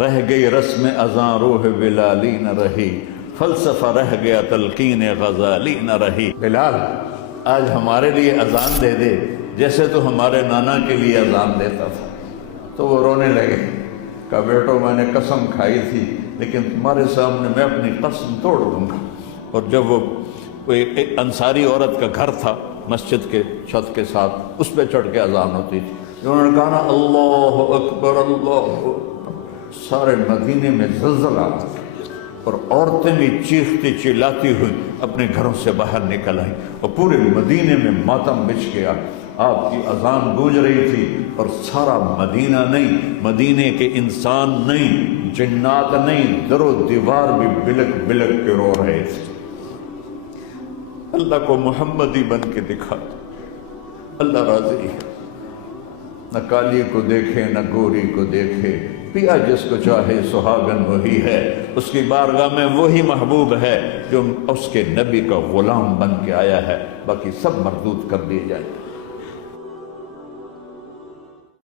رہ گئی رسم اذاں روح بلالی نہ رہی، فلسفہ رہ گیا تلقین غزالی نہ رہی۔ بلال آج ہمارے لیے اذان دے دے جیسے تو ہمارے نانا کے لیے اذان دیتا تھا۔ تو وہ رونے لگے، کہا بیٹو میں نے قسم کھائی تھی لیکن تمہارے سامنے میں اپنی قسم توڑ دوں گا۔ اور جب وہ ایک انصاری عورت کا گھر تھا مسجد کے چھت کے ساتھ، اس پہ چڑھ کے اذان ہوتی تھی، انہوں نے کہا نا اللہ اکبر اللہ اکبر، سارے مدینے میں زلزلہ آیا اور عورتیں بھی چیختی چلاتی ہوئی اپنے گھروں سے باہر نکل آئیں اور پورے مدینے میں ماتم بچھ گیا۔ آپ کی اذان گونج رہی تھی اور سارا مدینہ نہیں، مدینے کے انسان نہیں، جنات نہیں، در و دیوار بھی بلک بلک کے رو رہے تھے۔ اللہ کو محمدی بن کے دکھا دو، اللہ راضی ہے۔ نہ کالی کو دیکھے نہ گوری کو دیکھے، پیا جس کو چاہے سہاگن وہی ہے۔ اس کی بارگاہ میں وہی محبوب ہے جو اس کے نبی کا غلام بن کے آیا ہے، باقی سب مردود کر دیے جائیں۔